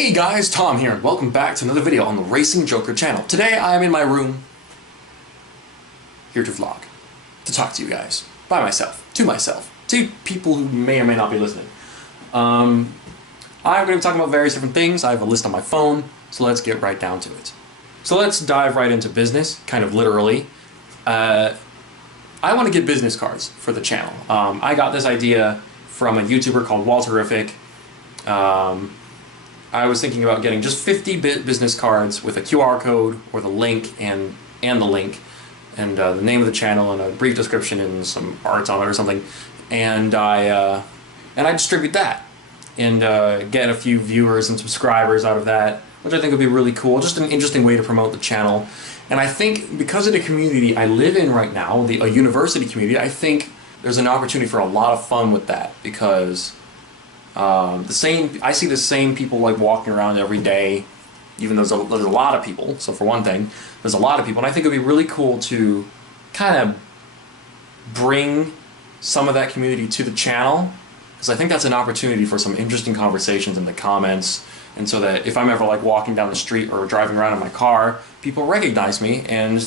Hey guys, Tom here, and welcome back to another video on the Racing Joker channel. Today I am in my room, here to vlog, to talk to you guys, by myself, to people who may or may not be listening. I'm going to be talking about various different things. I have a list on my phone, so let's get right down to it. So let's dive right into business, kind of literally. I want to get business cards for the channel. I got this idea from a YouTuber called Walterific. I was thinking about getting just 50 business cards with a QR code or the link and the link and the name of the channel and a brief description and some arts on it or something, and I distribute that and get a few viewers and subscribers out of that, which I think would be really cool. Just an interesting way to promote the channel. And I think because of the community I live in right now, a university community, I think there's an opportunity for a lot of fun with that, because I see the same people like walking around every day, even though there's a lot of people. So for one thing, there's a lot of people, and I think it'd be really cool to kind of bring some of that community to the channel, because I think that's an opportunity for some interesting conversations in the comments, and so that if I'm ever like walking down the street or driving around in my car, people recognize me and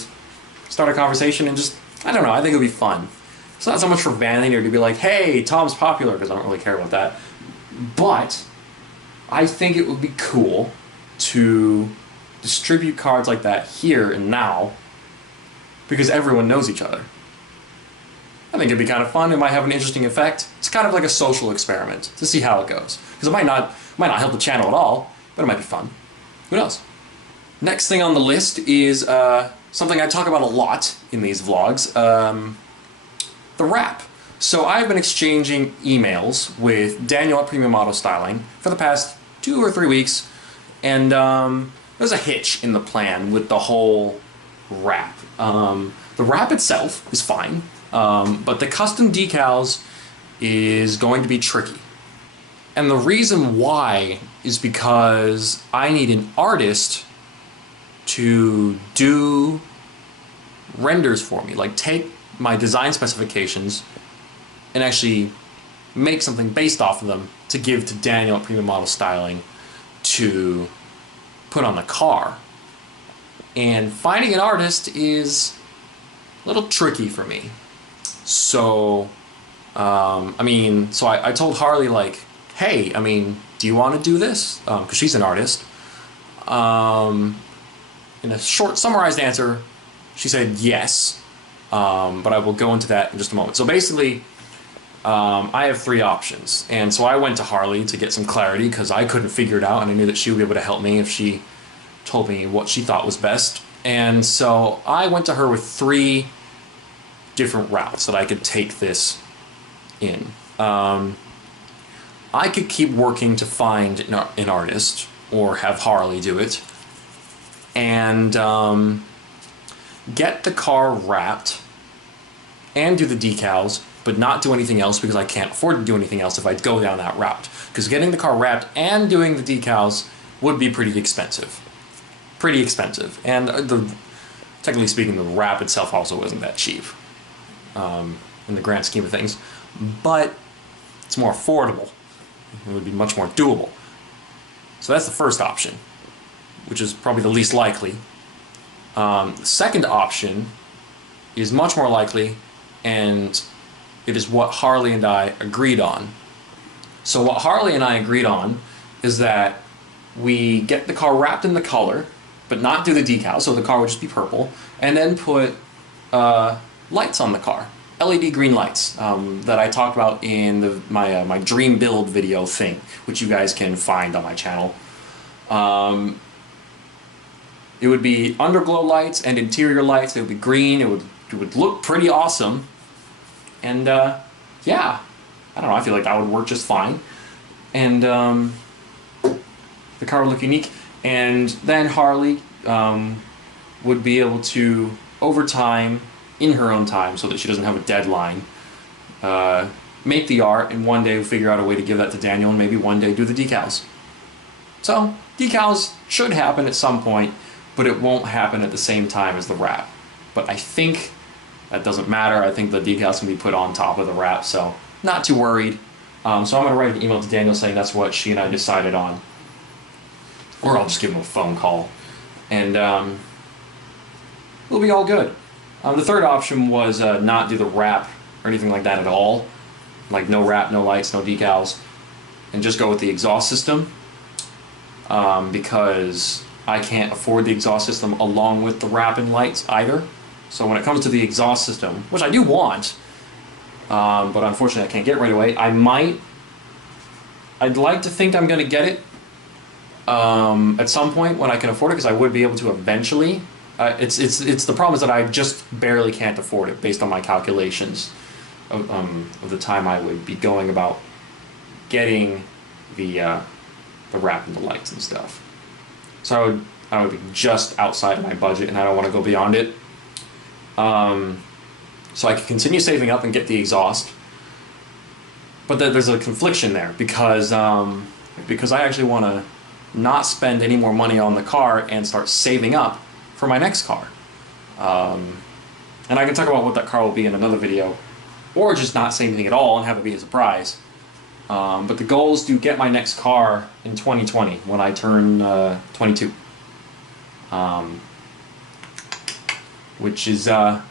start a conversation and just, I don't know, I think it'd be fun. It's not so much for vanity or to be like, hey, Tom's popular, because I don't really care about that. But I think it would be cool to distribute cards like that here and now, because everyone knows each other. I think it'd be kind of fun. It might have an interesting effect. It's kind of like a social experiment to see how it goes, because it might not help the channel at all, but it might be fun. Who knows? Next thing on the list is something I talk about a lot in these vlogs, the wrap. So I've been exchanging emails with Daniel at Premium Auto Styling for the past 2 or 3 weeks, and there's a hitch in the plan with the whole wrap. The wrap itself is fine, but the custom decals is going to be tricky. And the reason why is because I need an artist to do renders for me, like take my design specifications and actually make something based off of them to give to Daniel at Premium Auto Styling to put on the car. And finding an artist is a little tricky for me. So, I told Harley, like, hey, do you want to do this? Because she's an artist. In a short, summarized answer, she said yes. But I will go into that in just a moment. So basically, I have 3 options, and so I went to Harley to get some clarity, because I couldn't figure it out, and I knew that she would be able to help me if she told me what she thought was best. And so I went to her with 3 different routes that I could take this in. I could keep working to find an artist, or have Harley do it, and get the car wrapped and do the decals, but not do anything else, because I can't afford to do anything else if I go down that route. Because getting the car wrapped and doing the decals would be pretty expensive. And technically speaking, the wrap itself also wasn't that cheap in the grand scheme of things. But it's more affordable. It would be much more doable. So that's the first option, which is probably the least likely. The second option is much more likely, and it is what Harley and I agreed on. So what Harley and I agreed on is that we get the car wrapped in the color, but not do the decals, so the car would just be purple, and then put lights on the car. LED green lights that I talked about in my dream build video thing, which you guys can find on my channel. It would be underglow lights and interior lights. They would be green. It would look pretty awesome. And yeah, I don't know, I feel like that would work just fine. And the car would look unique. And then Harley would be able to, over time, in her own time, so that she doesn't have a deadline, make the art, and one day figure out a way to give that to Daniel, and maybe one day do the decals. So, decals should happen at some point, but it won't happen at the same time as the wrap. But I think that doesn't matter. I think the decals can be put on top of the wrap, so not too worried. So I'm going to write an email to Daniel saying that's what she and I decided on. or I'll just give him a phone call, and it'll be all good. The third option was not do the wrap or anything like that at all, like no wrap, no lights, no decals, and just go with the exhaust system, because I can't afford the exhaust system along with the wrap and lights either. So when it comes to the exhaust system, which I do want, but unfortunately I can't get right away, I'd like to think I'm going to get it at some point when I can afford it, because I would be able to eventually. It's the problem is that I just barely can't afford it based on my calculations of the time I would be going about getting the wrap and the lights and stuff. So I would be just outside of my budget, and I don't want to go beyond it. So I can continue saving up and get the exhaust, but there's a confliction there because I actually want to not spend any more money on the car and start saving up for my next car. And I can talk about what that car will be in another video, or just not say anything at all and have it be a surprise. But the goal is to get my next car in 2020 when I turn 22. Which is, I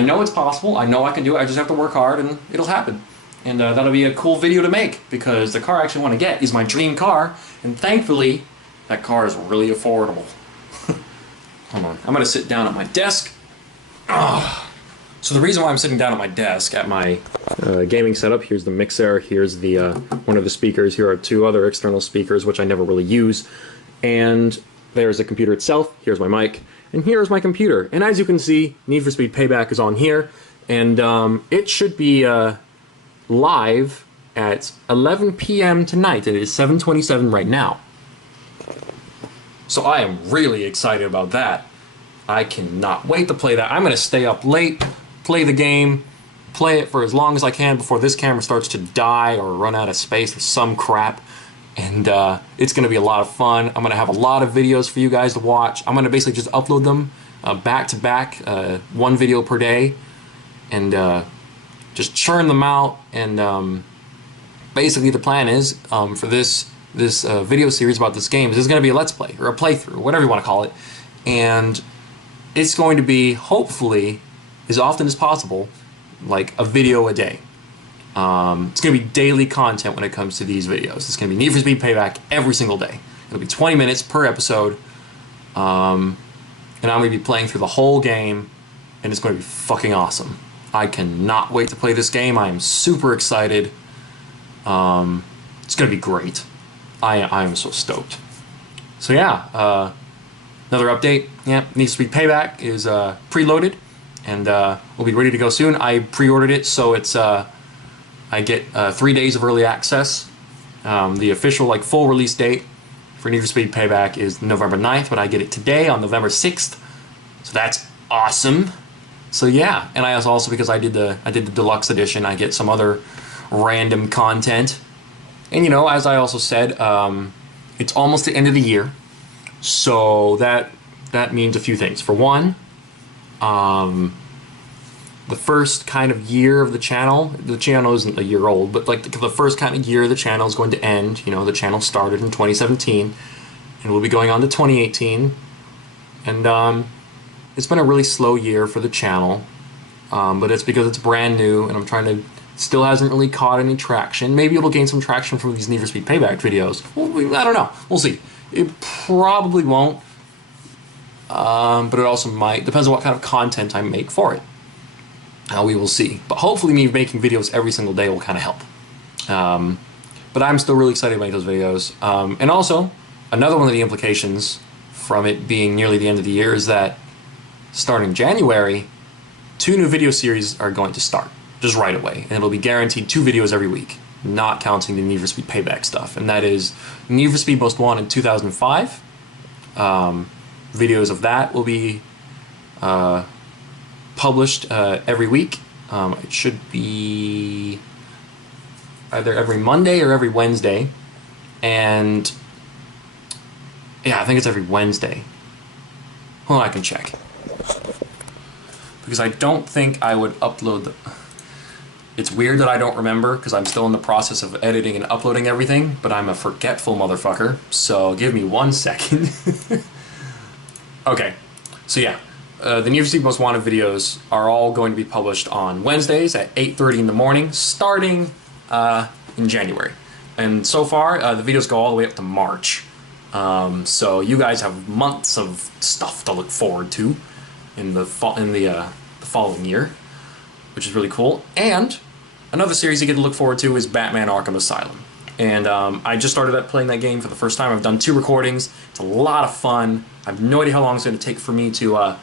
know it's possible, I know I can do it, I just have to work hard and it'll happen. And that'll be a cool video to make, because the car I actually want to get is my dream car, and thankfully, that car is really affordable. Hold on, I'm going to sit down at my desk. So the reason why I'm sitting down at my desk at my gaming setup, here's the mixer, here's the one of the speakers, here are two other external speakers which I never really use, and there's the computer itself, here's my mic, and here's my computer. And as you can see, Need for Speed Payback is on here, and it should be live at 11 p.m. tonight. It is 7:27 right now. So I am really excited about that. I cannot wait to play that. I'm going to stay up late, play the game, play it for as long as I can before this camera starts to die or run out of space or some crap. And it's going to be a lot of fun. I'm going to have a lot of videos for you guys to watch. I'm going to basically just upload them back to back, one video per day, and just churn them out. And basically the plan is for this video series about this game, this is going to be a Let's Play, or a playthrough, whatever you want to call it. And it's going to be, hopefully, as often as possible, like a video a day. It's going to be daily content when it comes to these videos. It's going to be Need for Speed Payback every single day. It'll be 20 minutes per episode. And I'm going to be playing through the whole game, and it's going to be fucking awesome. I cannot wait to play this game. I am super excited. It's going to be great. I am so stoked. So yeah, another update. Yeah, Need for Speed Payback is preloaded, and will be ready to go soon. I pre-ordered it, so it's I get 3 days of early access. The official, like, full release date for Need for Speed Payback is November 9th, but I get it today on November 6th. So that's awesome. So yeah, and I also, because I did the deluxe edition, I get some other random content. And you know, as I also said, it's almost the end of the year, so that means a few things. For one, the first kind of year of the channel isn't a year old, but like the first kind of year the channel is going to end. You know, the channel started in 2017, and we'll be going on to 2018, and it's been a really slow year for the channel, but it's because it's brand new, and I'm trying to, still hasn't really caught any traction. Maybe it'll gain some traction from these Need for Speed Payback videos. Well, I don't know. We'll see. It probably won't, but it also might. Depends on what kind of content I make for it. We will see. But hopefully me making videos every single day will kind of help. But I'm still really excited to make those videos. And also, another one of the implications from it being nearly the end of the year is that starting January, 2 new video series are going to start just right away. And it'll be guaranteed 2 videos every week, not counting the Need for Speed Payback stuff. And that is Need for Speed Most Wanted 2005. Videos of that will be published every week. It should be either every Monday or every Wednesday. And yeah, I think it's every Wednesday. Well, I can check. Because I don't think I would upload the... It's weird that I don't remember because I'm still in the process of editing and uploading everything, but I'm a forgetful motherfucker, so give me 1 second. Okay, so yeah, the Need for Speed Most Wanted videos are all going to be published on Wednesdays at 8:30 in the morning, starting in January. And so far, the videos go all the way up to March. So you guys have months of stuff to look forward to in the following year, which is really cool. And another series you get to look forward to is Batman Arkham Asylum. And I just started playing that game for the first time. I've done 2 recordings. It's a lot of fun. I have no idea how long it's going to take for me to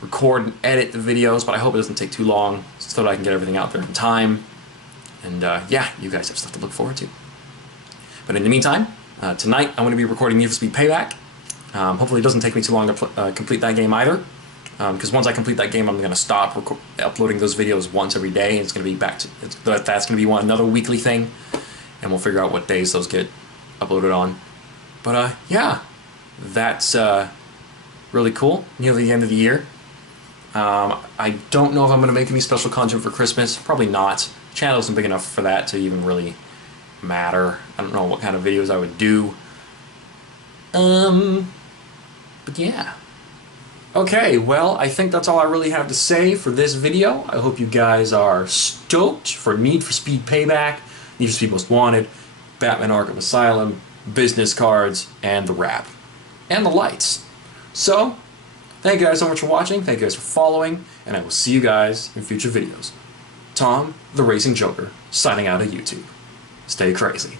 record and edit the videos, but I hope it doesn't take too long so that I can get everything out there in time. And yeah, you guys have stuff to look forward to. But in the meantime, tonight I'm going to be recording Need for Speed Payback. Hopefully it doesn't take me too long to complete that game either. Because once I complete that game, I'm going to stop uploading those videos once every day. It's going to be that's going to be another weekly thing, and we'll figure out what days those get uploaded on. But yeah, that's really cool. Nearly the end of the year. I don't know if I'm going to make any special content for Christmas. Probably not. The channel isn't big enough for that to even really matter. I don't know what kind of videos I would do. But yeah. Okay, well, I think that's all I really have to say for this video. I hope you guys are stoked for Need for Speed Payback, Need for Speed Most Wanted, Batman Arkham Asylum, business cards, and the wrap. And the lights. So, thank you guys so much for watching, thank you guys for following, and I will see you guys in future videos. Tom, the Racing Joker, signing out of YouTube. Stay crazy.